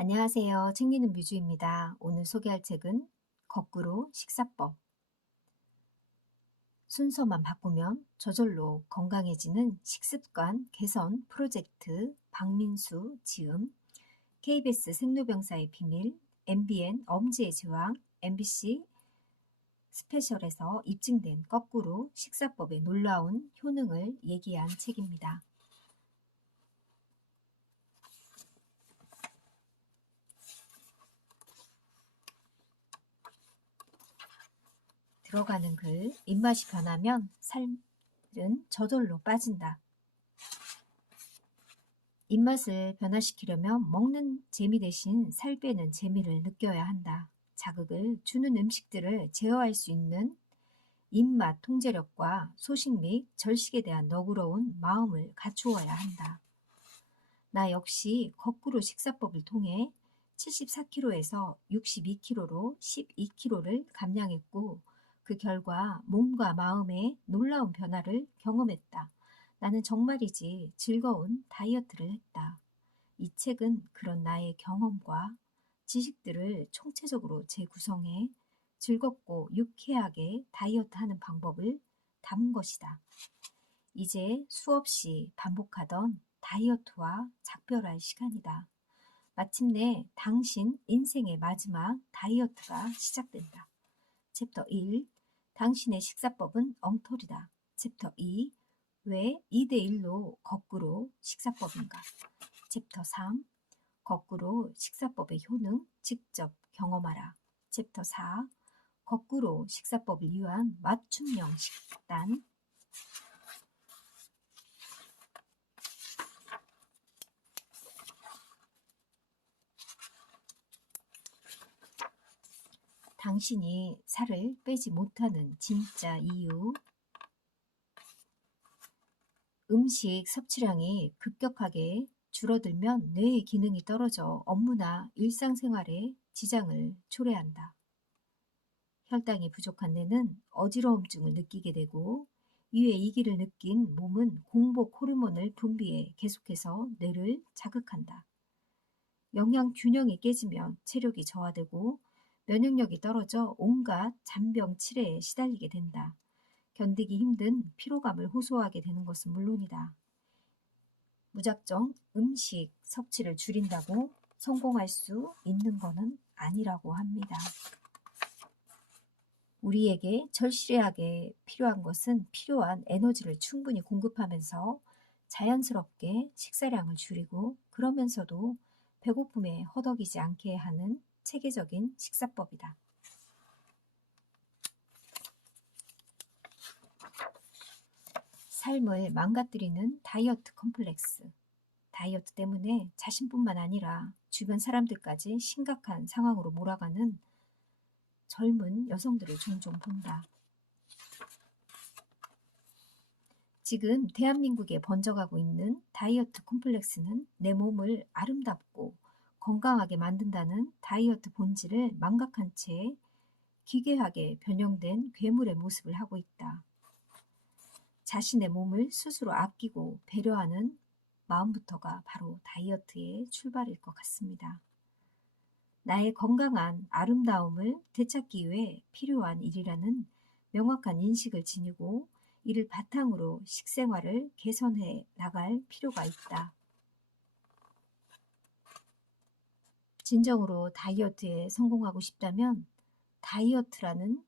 안녕하세요. 책 읽는 뮤즈입니다. 오늘 소개할 책은 거꾸로 식사법. 순서만 바꾸면 저절로 건강해지는 식습관 개선 프로젝트 박민수 지음 KBS 생로병사의 비밀 MBN 엄지의 제왕 MBC 스페셜에서 입증된 거꾸로 식사법의 놀라운 효능을 얘기한 책입니다. 들어가는 글, 입맛이 변하면 삶은 저절로 빠진다. 입맛을 변화시키려면 먹는 재미 대신 살 빼는 재미를 느껴야 한다. 자극을 주는 음식들을 제어할 수 있는 입맛 통제력과 소식 및 절식에 대한 너그러운 마음을 갖추어야 한다. 나 역시 거꾸로 식사법을 통해 74kg에서 62kg로 12kg를 감량했고 그 결과 몸과 마음의 놀라운 변화를 경험했다. 나는 정말이지 즐거운 다이어트를 했다. 이 책은 그런 나의 경험과 지식들을 총체적으로 재구성해 즐겁고 유쾌하게 다이어트하는 방법을 담은 것이다. 이제 수없이 반복하던 다이어트와 작별할 시간이다. 마침내 당신 인생의 마지막 다이어트가 시작된다. 챕터 1. 당신의 식사법은 엉터리다. 챕터 2. 왜 2대1로 거꾸로 식사법인가? 챕터 3. 거꾸로 식사법의 효능 직접 경험하라. 챕터 4. 거꾸로 식사법을 위한 맞춤형 식단. 당신이 살을 빼지 못하는 진짜 이유. 음식 섭취량이 급격하게 줄어들면 뇌의 기능이 떨어져 업무나 일상생활에 지장을 초래한다. 혈당이 부족한 뇌는 어지러움증을 느끼게 되고 이에 이기를 느낀 몸은 공복 호르몬을 분비해 계속해서 뇌를 자극한다. 영양 균형이 깨지면 체력이 저하되고 면역력이 떨어져 온갖 잔병 치레에 시달리게 된다. 견디기 힘든 피로감을 호소하게 되는 것은 물론이다. 무작정 음식 섭취를 줄인다고 성공할 수 있는 것은 아니라고 합니다. 우리에게 절실하게 필요한 것은 필요한 에너지를 충분히 공급하면서 자연스럽게 식사량을 줄이고 그러면서도 배고픔에 허덕이지 않게 하는 체계적인 식사법이다. 삶을 망가뜨리는 다이어트 컴플렉스. 다이어트 때문에 자신뿐만 아니라 주변 사람들까지 심각한 상황으로 몰아가는 젊은 여성들을 종종 본다. 지금 대한민국에 번져가고 있는 다이어트 콤플렉스는 내 몸을 아름답고 건강하게 만든다는 다이어트 본질을 망각한 채 기괴하게 변형된 괴물의 모습을 하고 있다. 자신의 몸을 스스로 아끼고 배려하는 마음부터가 바로 다이어트의 출발일 것 같습니다. 나의 건강한 아름다움을 되찾기 위해 필요한 일이라는 명확한 인식을 지니고 이를 바탕으로 식생활을 개선해 나갈 필요가 있다. 진정으로 다이어트에 성공하고 싶다면 다이어트라는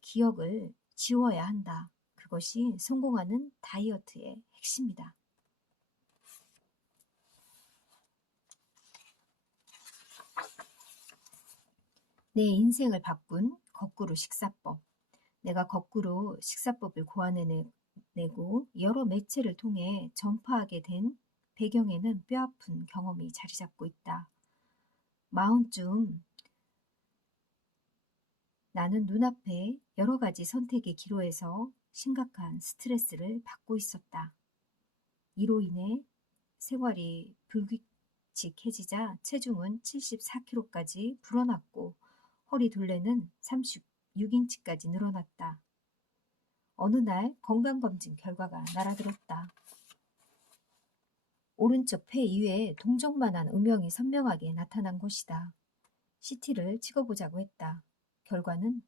기억을 지워야 한다. 그것이 성공하는 다이어트의 핵심이다. 내 인생을 바꾼 거꾸로 식사법. 내가 거꾸로 식사법을 고안해내고 여러 매체를 통해 전파하게 된 배경에는 뼈아픈 경험이 자리 잡고 있다. 마흔쯤 나는 눈앞에 여러 가지 선택의 기로에서 심각한 스트레스를 받고 있었다. 이로 인해 생활이 불규칙해지자 체중은 74kg까지 불어났고 허리 둘레는 36인치까지 늘어났다. 어느 날 건강검진 결과가 날아들었다. 오른쪽 폐 이외에 동정만한 음영이 선명하게 나타난 곳이다. CT를 찍어보자고 했다. 결과는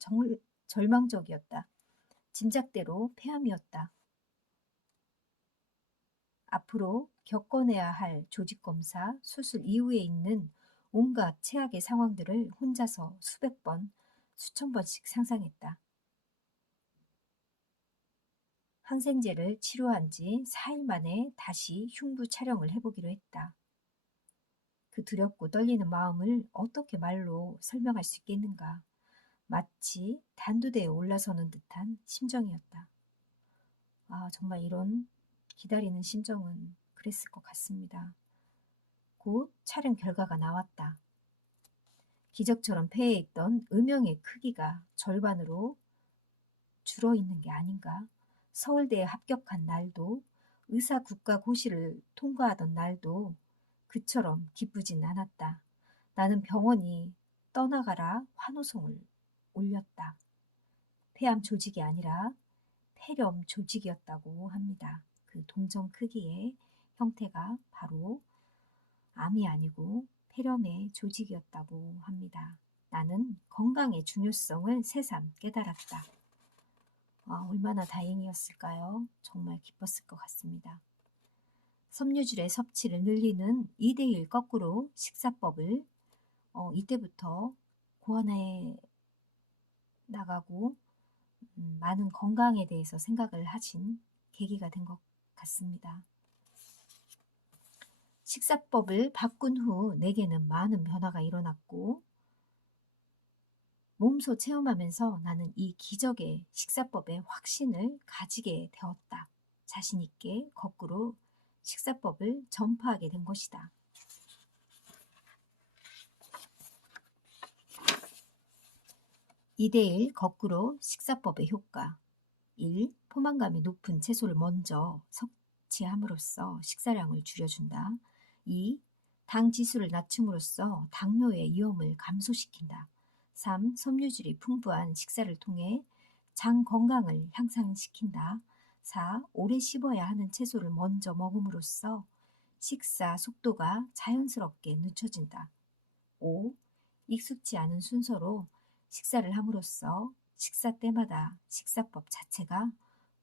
절망적이었다. 짐작대로 폐암이었다. 앞으로 겪어내야 할 조직검사, 수술 이후에 있는 온갖 최악의 상황들을 혼자서 수백 번, 수천 번씩 상상했다. 항생제를 치료한 지 4일 만에 다시 흉부 촬영을 해보기로 했다. 그 두렵고 떨리는 마음을 어떻게 말로 설명할 수 있겠는가. 마치 단두대에 올라서는 듯한 심정이었다. 아, 정말 이런 기다리는 심정은 그랬을 것 같습니다. 곧 촬영 결과가 나왔다. 기적처럼 폐에 있던 음영의 크기가 절반으로 줄어 있는 게 아닌가. 서울대에 합격한 날도, 의사 국가고시를 통과하던 날도 그처럼 기쁘진 않았다. 나는 병원이 떠나가라 환호성을 올렸다. 폐암 조직이 아니라 폐렴 조직이었다고 합니다. 그 동전 크기의 형태가 바로 암이 아니고 폐렴의 조직이었다고 합니다. 나는 건강의 중요성을 새삼 깨달았다. 얼마나 다행이었을까요? 정말 기뻤을 것 같습니다. 섬유질의 섭취를 늘리는 2대1 거꾸로 식사법을 이때부터 고안해 나가고 많은 건강에 대해서 생각을 하신 계기가 된 것 같습니다. 식사법을 바꾼 후 내게는 많은 변화가 일어났고 몸소 체험하면서 나는 이 기적의 식사법에 확신을 가지게 되었다. 자신 있게 거꾸로 식사법을 전파하게 된 것이다. 2대1 거꾸로 식사법의 효과 1. 포만감이 높은 채소를 먼저 섭취함으로써 식사량을 줄여준다. 2. 당 지수를 낮춤으로써 당뇨의 위험을 감소시킨다. 3. 섬유질이 풍부한 식사를 통해 장 건강을 향상시킨다. 4. 오래 씹어야 하는 채소를 먼저 먹음으로써 식사 속도가 자연스럽게 늦춰진다. 5. 익숙지 않은 순서로 식사를 함으로써 식사 때마다 식사법 자체가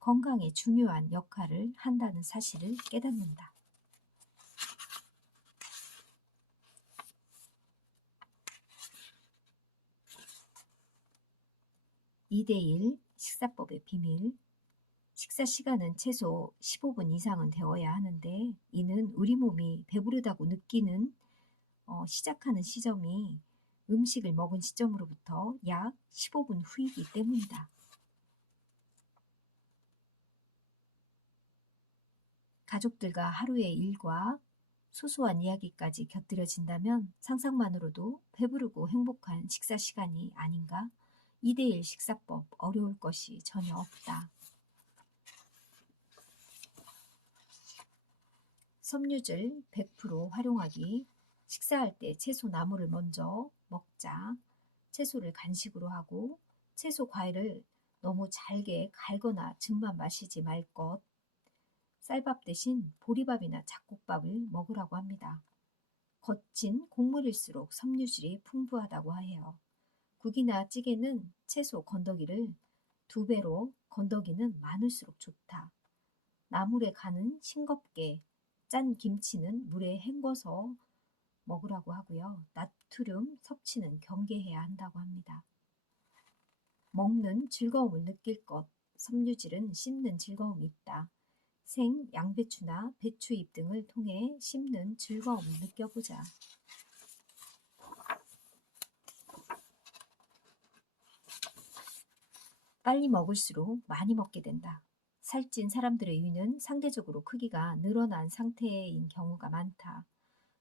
건강에 중요한 역할을 한다는 사실을 깨닫는다. (2대1) 식사법의 비밀. 식사 시간은 최소 15분 이상은 되어야 하는데 이는 우리 몸이 배부르다고 느끼는 시작하는 시점이 음식을 먹은 시점으로부터 약 15분 후이기 때문이다. 가족들과 하루의 일과 소소한 이야기까지 곁들여진다면 상상만으로도 배부르고 행복한 식사 시간이 아닌가? 2대1 식사법 어려울 것이 전혀 없다. 섬유질 100% 활용하기. 식사할 때 채소 나물을 먼저 먹자. 채소를 간식으로 하고 채소 과일을 너무 잘게 갈거나 즙만 마시지 말 것. 쌀밥 대신 보리밥이나 잡곡밥을 먹으라고 합니다. 거친 곡물일수록 섬유질이 풍부하다고 해요. 국이나 찌개는 채소 건더기를 2배로 건더기는 많을수록 좋다. 나물의 간은 싱겁게, 짠 김치는 물에 헹궈서 먹으라고 하고요. 나트륨 섭취는 경계해야 한다고 합니다. 먹는 즐거움을 느낄 것, 섬유질은 씹는 즐거움이 있다. 생, 양배추나 배추잎 등을 통해 씹는 즐거움을 느껴보자. 빨리 먹을수록 많이 먹게 된다. 살찐 사람들의 위는 상대적으로 크기가 늘어난 상태인 경우가 많다.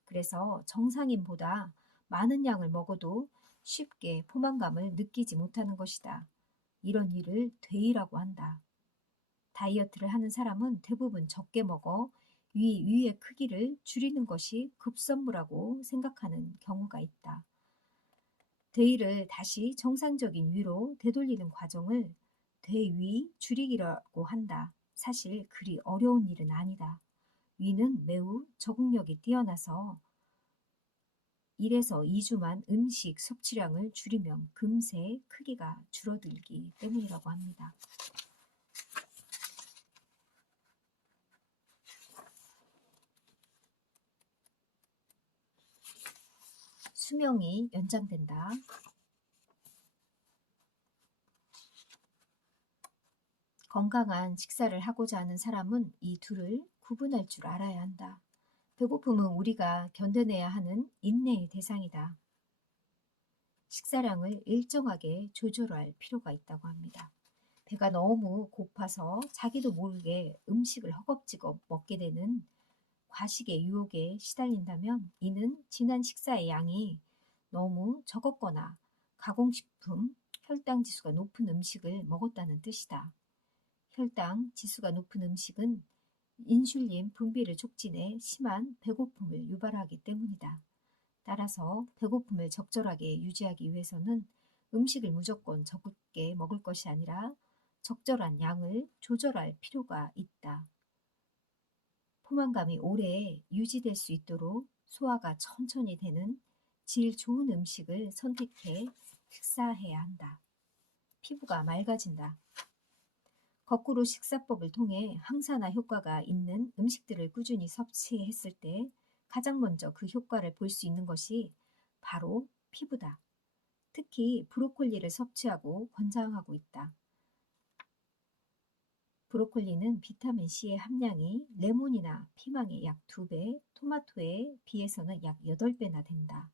그래서 정상인보다 많은 양을 먹어도 쉽게 포만감을 느끼지 못하는 것이다. 이런 일을 되위라고 한다. 다이어트를 하는 사람은 대부분 적게 먹어 위의 크기를 줄이는 것이 급선무라고 생각하는 경우가 있다. 대위를 다시 정상적인 위로 되돌리는 과정을 대위 줄이기라고 한다. 사실 그리 어려운 일은 아니다. 위는 매우 적응력이 뛰어나서 1에서 2주만 음식 섭취량을 줄이면 금세 크기가 줄어들기 때문이라고 합니다. 수명이 연장된다. 건강한 식사를 하고자 하는 사람은 이 둘을 구분할 줄 알아야 한다. 배고픔은 우리가 견뎌내야 하는 인내의 대상이다. 식사량을 일정하게 조절할 필요가 있다고 합니다. 배가 너무 고파서 자기도 모르게 음식을 허겁지겁 먹게 되는 과식의 유혹에 시달린다면 이는 지난 식사의 양이 너무 적었거나 가공식품, 혈당 지수가 높은 음식을 먹었다는 뜻이다. 혈당 지수가 높은 음식은 인슐린 분비를 촉진해 심한 배고픔을 유발하기 때문이다. 따라서 배고픔을 적절하게 유지하기 위해서는 음식을 무조건 적게 먹을 것이 아니라 적절한 양을 조절할 필요가 있다. 포만감이 오래 유지될 수 있도록 소화가 천천히 되는 질 좋은 음식을 선택해 식사해야 한다. 피부가 맑아진다. 거꾸로 식사법을 통해 항산화 효과가 있는 음식들을 꾸준히 섭취했을 때 가장 먼저 그 효과를 볼 수 있는 것이 바로 피부다. 특히 브로콜리를 섭취하고 권장하고 있다. 브로콜리는 비타민C의 함량이 레몬이나 피망의 약 2배, 토마토에 비해서는 약 8배나 된다.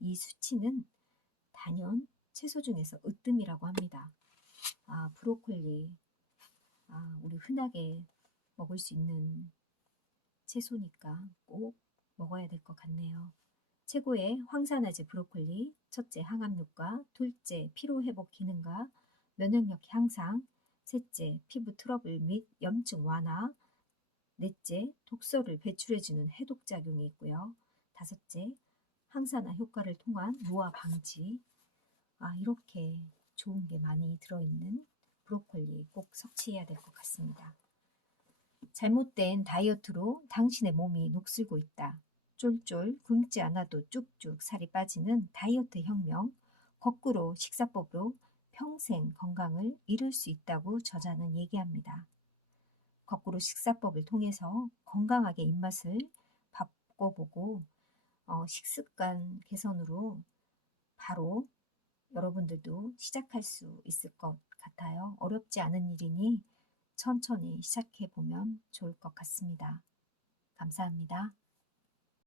이 수치는 단연 채소 중에서 으뜸이라고 합니다. 브로콜리. 우리 흔하게 먹을 수 있는 채소니까 꼭 먹어야 될 것 같네요. 최고의 황산화제 브로콜리, 첫째 항암효과, 둘째 피로회복 기능과 면역력 향상, 셋째 피부 트러블 및 염증 완화, 넷째 독소를 배출해주는 해독작용이 있고요. 다섯째 항산화 효과를 통한 노화 방지. 이렇게 좋은 게 많이 들어있는 브로콜리 꼭 섭취해야 될 것 같습니다. 잘못된 다이어트로 당신의 몸이 녹슬고 있다. 쫄쫄 굶지 않아도 쭉쭉 살이 빠지는 다이어트 혁명, 거꾸로 식사법으로 평생 건강을 이룰 수 있다고 저자는 얘기합니다. 거꾸로 식사법을 통해서 건강하게 입맛을 바꿔보고 식습관 개선으로 바로 여러분들도 시작할 수 있을 것 같아요. 어렵지 않은 일이니 천천히 시작해 보면 좋을 것 같습니다. 감사합니다.